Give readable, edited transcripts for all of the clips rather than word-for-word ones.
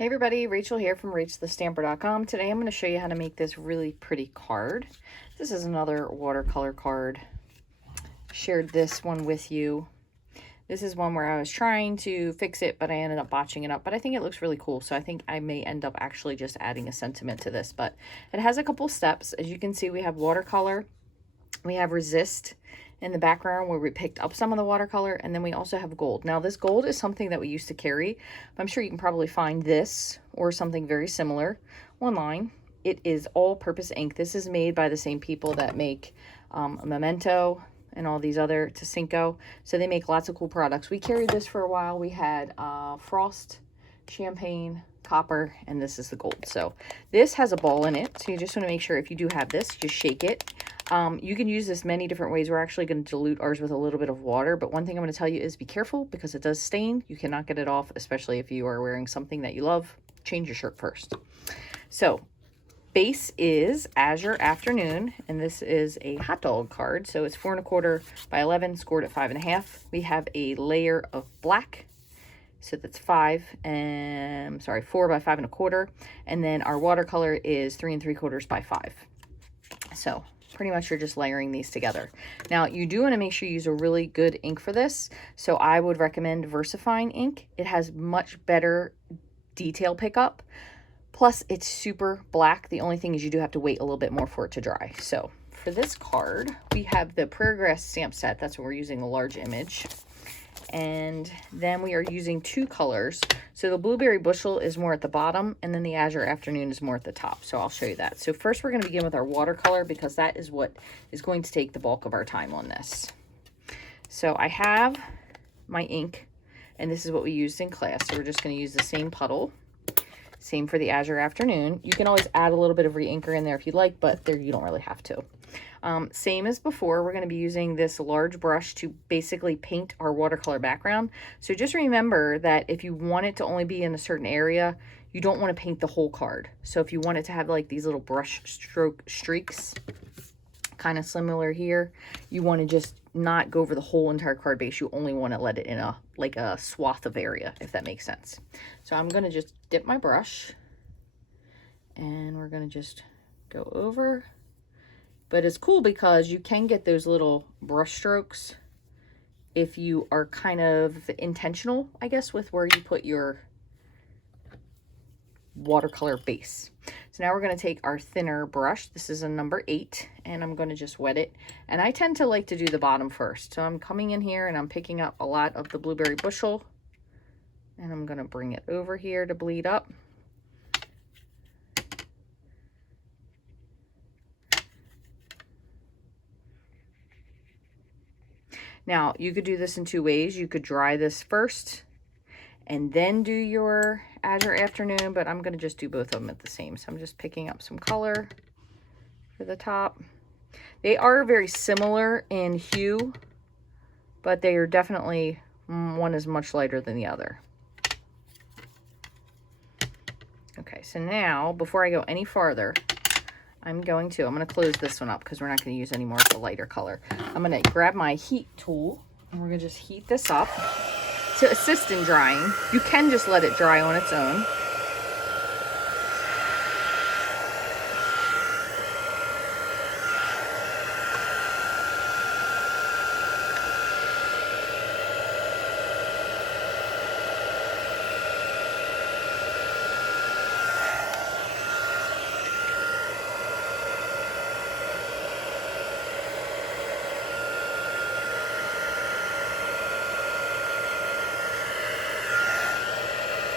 Hey everybody, Rachel here from Rachthestamper.com. Today I'm going to show you how to make this really pretty card. This is another watercolor card. Shared this one with you. This is one where I was trying to fix it, but I ended up botching it up. But I think it looks really cool, so I think I may end up actually just adding a sentiment to this. But it has a couple steps. As you can see, we have watercolor. We have resist in the background where we picked up some of the watercolor, and then we also have gold. Now this gold is something that we used to carry. I'm sure you can probably find this or something very similar online. It is all-purpose ink. This is made by the same people that make Memento and all these other Cinco. So they make lots of cool products. We carried this for a while. We had Frost, Champagne, Copper, and this is the gold. So this has a ball in it, so you just want to make sure if you do have this, just shake it. You can use this many different ways. We're actually going to dilute ours with a little bit of water, but one thing I'm going to tell you is be careful because it does stain. You cannot get it off, especially if you are wearing something that you love. Change your shirt first. So base is Azure Afternoon, and this is a hot dog card. So it's 4 1/4 by 11, scored at 5 1/2. We have a layer of black. So that's 4 by 5 1/4. And then our watercolor is 3 3/4 by 5. So pretty much you're just layering these together. Now you do want to make sure you use a really good ink for this. So I would recommend VersaFine ink. It has much better detail pickup. Plus it's super black. The only thing is you do have to wait a little bit more for it to dry. So for this card, we have the Prairie Grass stamp set. That's what we're using, a large image. And then we are using 2 colors. So the Blueberry Bushel is more at the bottom, and then the Azure Afternoon is more at the top. So I'll show you that. So first we're going to begin with our watercolor because that is what is going to take the bulk of our time on this. So I have my ink, and this is what we used in class. So we're just going to use the same puddle. Same for the Azure Afternoon. You can always add a little bit of re-inker in there if you'd like, but there you don't really have to. Same as before, we're going to be using this large brush to basically paint our watercolor background. So just remember that if you want it to only be in a certain area, you don't want to paint the whole card. So if you want it to have like these little brush stroke streaks, kind of similar here, you want to just not go over the whole entire card base. You only want to let it in a swath of area, if that makes sense. So I'm going to just dip my brush, and we're going to just go over. But it's cool because you can get those little brush strokes if you are kind of intentional, I guess, with where you put your watercolor base. So now we're going to take our thinner brush. This is a number 8, and I'm going to just wet it. And I tend to like to do the bottom first. So I'm coming in here and I'm picking up a lot of the Blueberry Bushel, and I'm going to bring it over here to bleed up. Now, you could do this in 2 ways. You could dry this first and then do your Azure Afternoon, but I'm going to just do both of them at the same. So I'm just picking up some color for the top. They are very similar in hue, but they are definitely, one is much lighter than the other. Okay, so now, before I go any farther, I'm going to close this one up because we're not going to use any more of the lighter color. I'm going to grab my heat tool, and we're going to just heat this up to assist in drying. You can just let it dry on its own.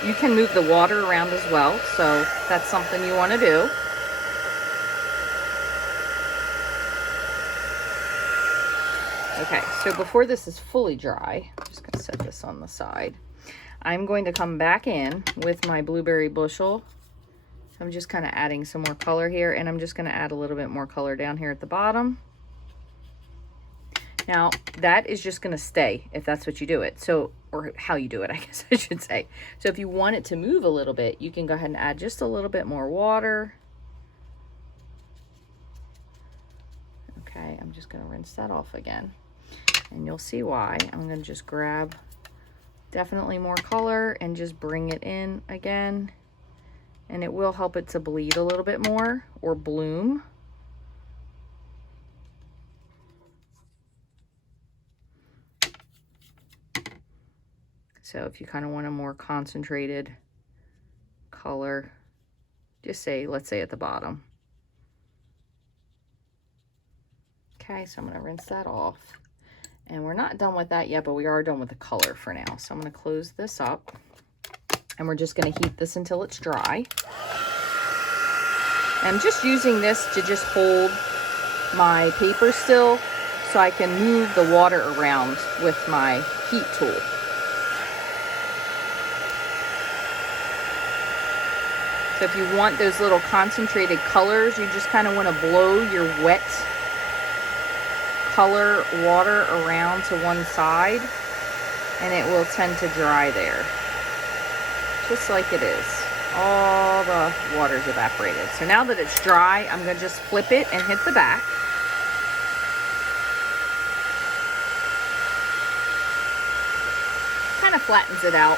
You can move the water around as well, so that's something you want to do. Okay, so before this is fully dry, I'm just going to set this on the side. I'm going to come back in with my Blueberry Bushel. I'm just kind of adding some more color here, and I'm just going to add a little bit more color down here at the bottom. Now, that is just going to stay if that's what you do it. So, or how you do it, I guess I should say. So if you want it to move a little bit, you can go ahead and add just a little bit more water. Okay, I'm just going to rinse that off again. And you'll see why. I'm going to just grab definitely more color and just bring it in again. and it will help it to bleed a little bit more or bloom. So if you kind of want a more concentrated color, just say, let's say at the bottom. Okay, so I'm going to rinse that off. And we're not done with that yet, but we are done with the color for now. So I'm going to close this up, and we're just going to heat this until it's dry. And I'm just using this to just hold my paper still so I can move the water around with my heat tool. So if you want those little concentrated colors, you just kind of want to blow your wet color water around to one side, and it will tend to dry there, just like it is. All the water's evaporated. So now that it's dry, I'm going to just flip it and hit the back. Kind of flattens it out.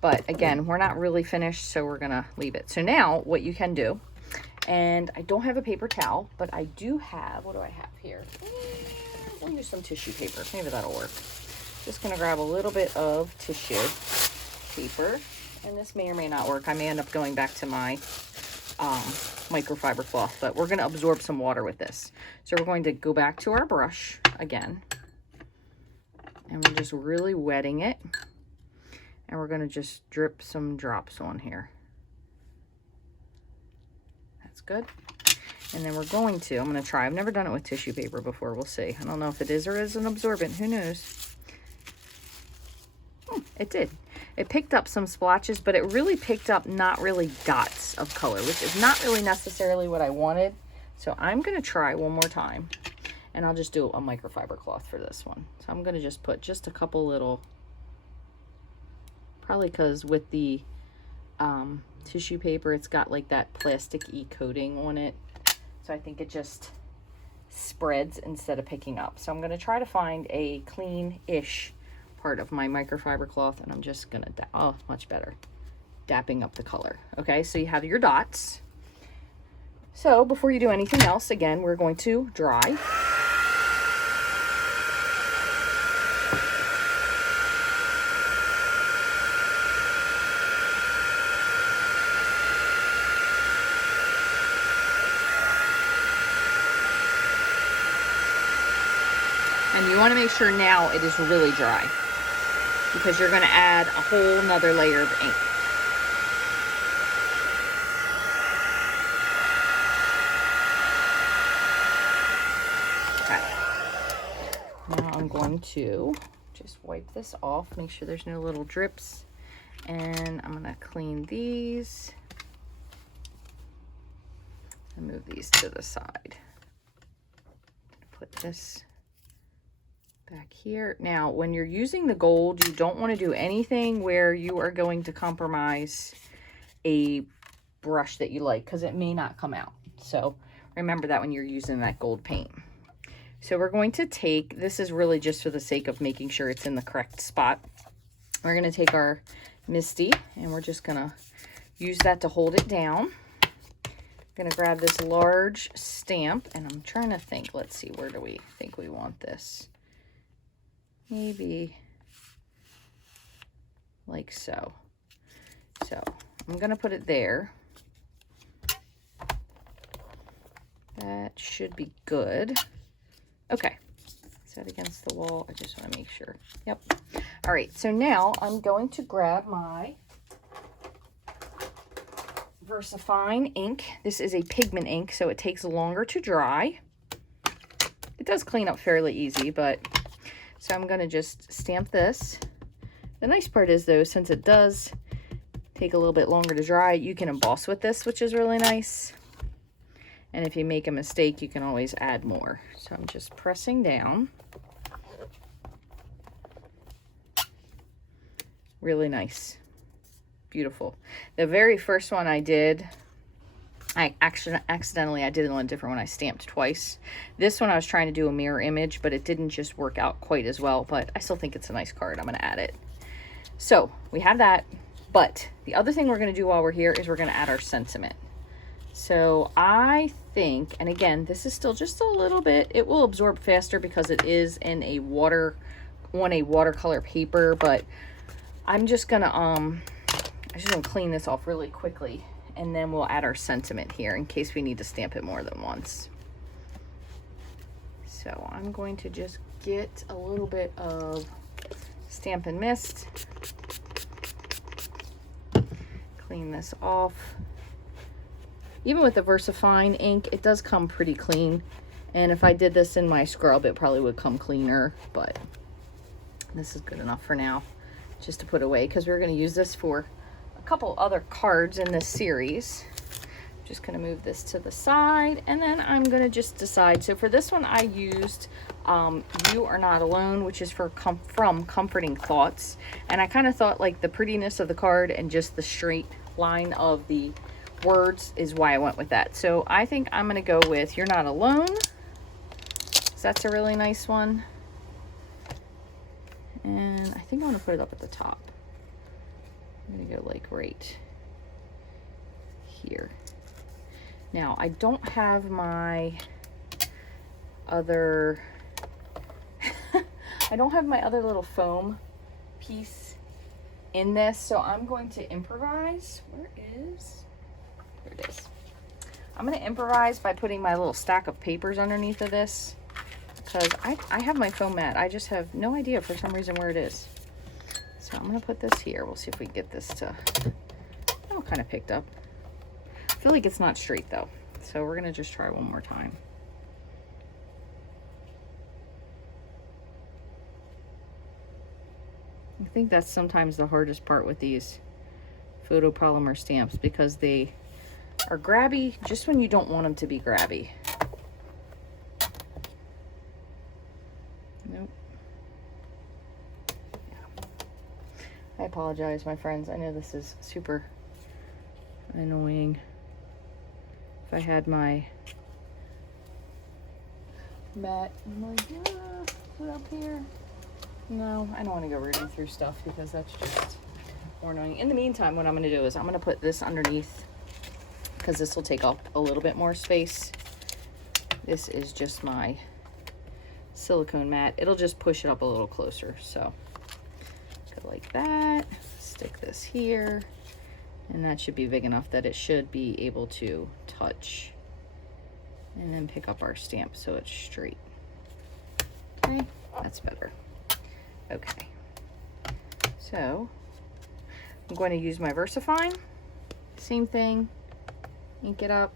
But again, we're not really finished, so we're going to leave it. So now what you can do, and I don't have a paper towel, but I do have, what do I have here? We'll use some tissue paper. Maybe that'll work. Just going to grab a little bit of tissue paper, and this may or may not work. I may end up going back to my microfiber cloth, but we're going to absorb some water with this. So we're going to go back to our brush again, and we're just really wetting it, and we're going to just drip some drops on here. Good. And then we're going to, I'm going to try. I've never done it with tissue paper before. We'll see. I don't know if it is or is an absorbent. Who knows? It did. It picked up some splotches, but it really picked up not really dots of color, which is not really necessarily what I wanted. So I'm going to try one more time, and I'll just do a microfiber cloth for this one. So I'm going to just put just a couple little, probably because with the tissue paper, it's got like that plastic-y coating on it, so I think it just spreads instead of picking up. So I'm going to try to find a clean-ish part of my microfiber cloth, and I'm just going to, oh, much better, dapping up the color. Okay, so you have your dots. So before you do anything else, again, we're going to dry. And you want to make sure now it is really dry, because you're going to add a whole nother layer of ink. Okay. Now I'm going to just wipe this off, make sure there's no little drips, and I'm going to clean these and move these to the side. Put this back here. Now, when you're using the gold, you don't want to do anything where you are going to compromise a brush that you like, because it may not come out. So remember that when you're using that gold paint. So we're going to take, this is really just for the sake of making sure it's in the correct spot. We're going to take our Misty, and we're just going to use that to hold it down. I'm going to grab this large stamp, and I'm trying to think, let's see, where do we think we want this? Maybe like so. So I'm going to put it there. That should be good. Okay. Is that against the wall? I just want to make sure. Yep. All right. So now I'm going to grab my VersaFine ink. This is a pigment ink, so it takes longer to dry. It does clean up fairly easy, but so I'm going to just stamp this. The nice part is, though, since it does take a little bit longer to dry, you can emboss with this, which is really nice. And if you make a mistake, you can always add more. So I'm just pressing down. Really nice. Beautiful. The very first one I did, I accidentally did it on a different one. I stamped twice. This one I was trying to do a mirror image, but it didn't just work out quite as well, but I still think it's a nice card. I'm going to add it. So we have that. But the other thing we're going to do while we're here is we're going to add our sentiment. So I think, and again, this is still just a little bit, it will absorb faster because it is in a watercolor paper, but I'm just gonna clean this off really quickly, and then we'll add our sentiment here in case we need to stamp it more than once. So I'm going to just get a little bit of Stampin' Mist, clean this off. Even with the VersaFine ink, it does come pretty clean. And if I did this in my scrub, it probably would come cleaner, but this is good enough for now just to put away because we're going to use this for a couple other cards in this series. Just going to move this to the side, and then I'm going to just decide. So for this one, I used You Are Not Alone, which is from Comforting Thoughts. And I kind of thought like the prettiness of the card and just the straight line of the words is why I went with that. So I think I'm going to go with You're Not Alone. That's a really nice one. And I think I want to put it up at the top. I'm going to go like right here. Now, I don't have my other, I don't have my other little foam piece in this, so I'm going to improvise. There it is. I'm going to improvise by putting my little stack of papers underneath of this, because I have my foam mat. I just have no idea for some reason where it is. So I'm going to put this here. We'll see if we can get this to, oh, kind of picked up. I feel like it's not straight though, so we're gonna just try one more time. I think that's sometimes the hardest part with these photopolymer stamps, because they are grabby just when you don't want them to be grabby. Nope. Yeah. I apologize, my friends. I know this is super annoying. If I had my mat, I'm like, put up here. No, I don't want to go rooting through stuff because that's just more annoying. In the meantime, what I'm going to do is I'm going to put this underneath because this will take up a little bit more space. This is just my silicone mat. It'll just push it up a little closer. So go like that. Stick this here. And that should be big enough that it should be able to touch. And then pick up our stamp so it's straight. Okay, that's better. Okay. So I'm going to use my VersaFine. Same thing. Ink it up.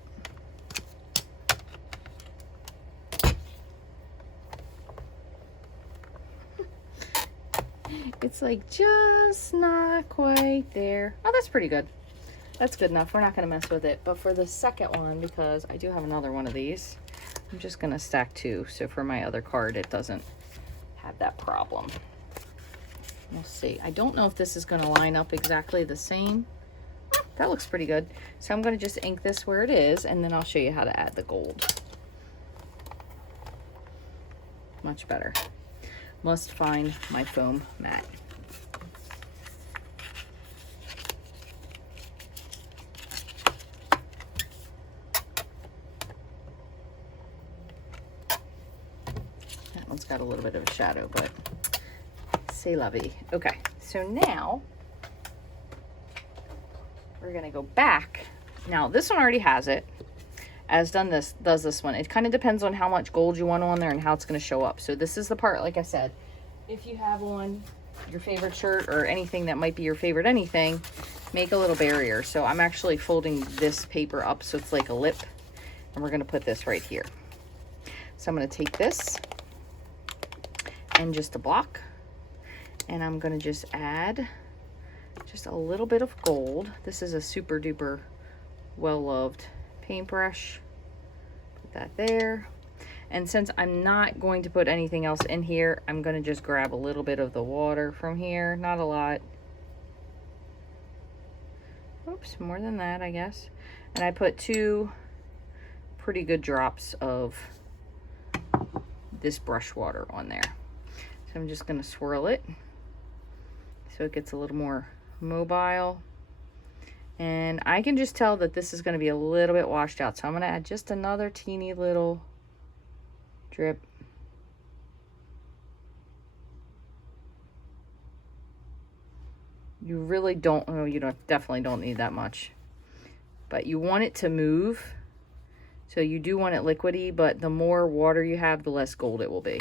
It's like just not quite there. Oh, that's pretty good. That's good enough. We're not going to mess with it. But for the second one, because I do have another one of these, I'm just going to stack two. So for my other card, it doesn't have that problem. We'll see. I don't know if this is going to line up exactly the same. That looks pretty good. So I'm going to just ink this where it is, and then I'll show you how to add the gold. Much better. Must find my foam mat. That one's got a little bit of a shadow, but c'est la vie. Okay, so now we're gonna go back. Now this one already has it, as does this one. It kind of depends on how much gold you want on there and how it's going to show up. So this is the part, like I said, if you have on your favorite shirt or anything that might be your favorite anything, make a little barrier. So I'm actually folding this paper up so it's like a lip, and we're going to put this right here. So I'm going to take this and just a block, and I'm going to just add just a little bit of gold. This is a super duper well-loved paintbrush. Put that there. And since I'm not going to put anything else in here, I'm going to just grab a little bit of the water from here. Not a lot. Oops, more than that, I guess. And I put 2 pretty good drops of this brush water on there. So I'm just going to swirl it so it gets a little more mobile. And I can just tell that this is going to be a little bit washed out. So I'm going to add just another teeny little drip. You really don't, oh, you definitely don't need that much. But you want it to move. So you do want it liquidy, but the more water you have, the less gold it will be.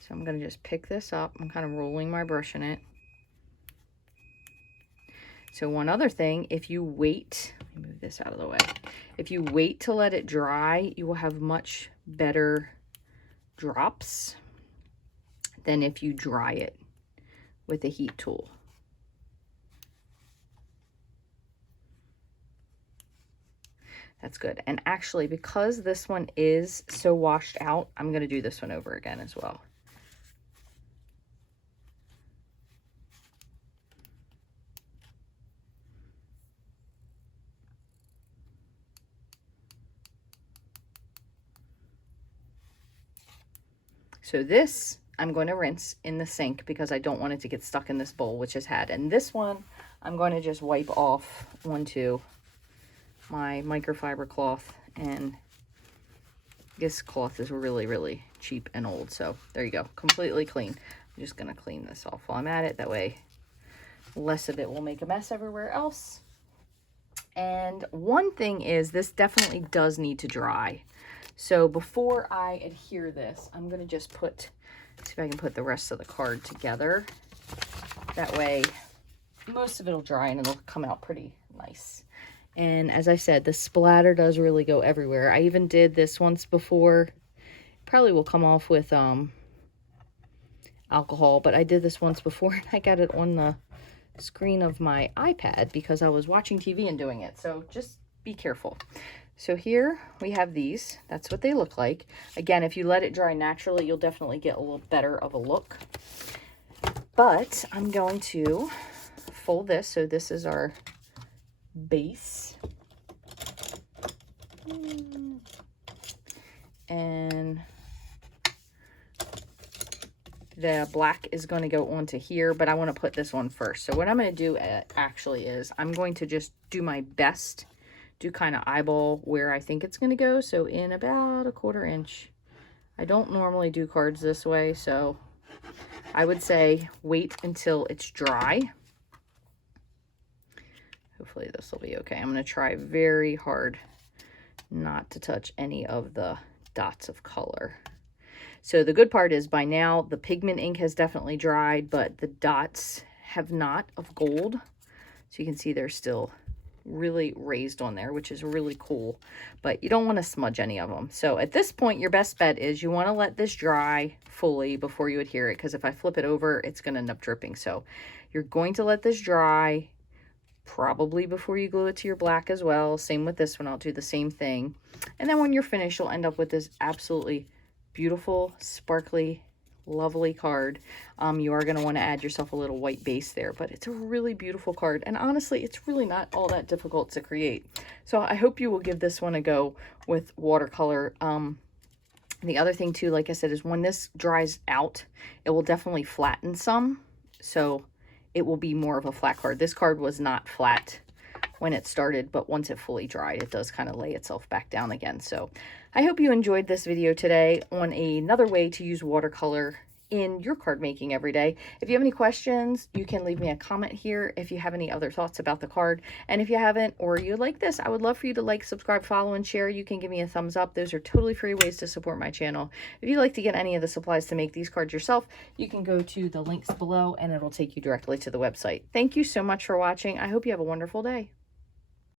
So I'm going to just pick this up. I'm kind of rolling my brush in it. So one other thing, if you wait, let me move this out of the way. If you wait to let it dry, you will have much better drops than if you dry it with a heat tool. That's good. And actually, because this one is so washed out, I'm going to do this one over again as well. So this, I'm going to rinse in the sink because I don't want it to get stuck in this bowl, which has had. And this one, I'm going to just wipe off onto my microfiber cloth. And this cloth is really, really cheap and old. So there you go, completely clean. I'm just going to clean this off while I'm at it. That way, less of it will make a mess everywhere else. And one thing is, this definitely does need to dry. So before I adhere this, I'm going to just see if I can put the rest of the card together. That way, most of it will dry and it'll come out pretty nice. And as I said, the splatter does really go everywhere. I even did this once before. Probably will come off with alcohol, but I did this once before and I got it on the screen of my iPad because I was watching TV and doing it. So just be careful. So here we have these. That's what they look like. Again, if you let it dry naturally, you'll definitely get a little better of a look. But I'm going to fold this. So this is our base. And the black is going to go onto here, but I want to put this one first. So what I'm going to do actually is I'm going to just do my best to kind of eyeball where I think it's going to go. So in about a 1/4 inch. I don't normally do cards this way, so I would say wait until it's dry. Hopefully this will be okay. I'm going to try very hard not to touch any of the dots of color. So the good part is by now the pigment ink has definitely dried, but the dots have not of gold. So you can see they're still really raised on there, which is really cool, but you don't want to smudge any of them. So at this point, your best bet is you want to let this dry fully before you adhere it, because if I flip it over, it's going to end up dripping. So you're going to let this dry probably before you glue it to your black as well. Same with this one, I'll do the same thing. And then when you're finished, you'll end up with this absolutely beautiful, sparkly, lovely card. You are going to want to add yourself a little white base there, but it's a really beautiful card, and honestly it's really not all that difficult to create. So I hope you will give this one a go with watercolor. The other thing too, like I said, is when this dries out, it will definitely flatten some, so it will be more of a flat card. This card was not flat when it started, but once it fully dried, it does kind of lay itself back down again. So I hope you enjoyed this video today on another way to use watercolor in your card making every day. If you have any questions, you can leave me a comment here if you have any other thoughts about the card. And if you haven't, or you like this, I would love for you to like, subscribe, follow, and share. You can give me a thumbs up. Those are totally free ways to support my channel. If you'd like to get any of the supplies to make these cards yourself, you can go to the links below and it'll take you directly to the website. Thank you so much for watching. I hope you have a wonderful day.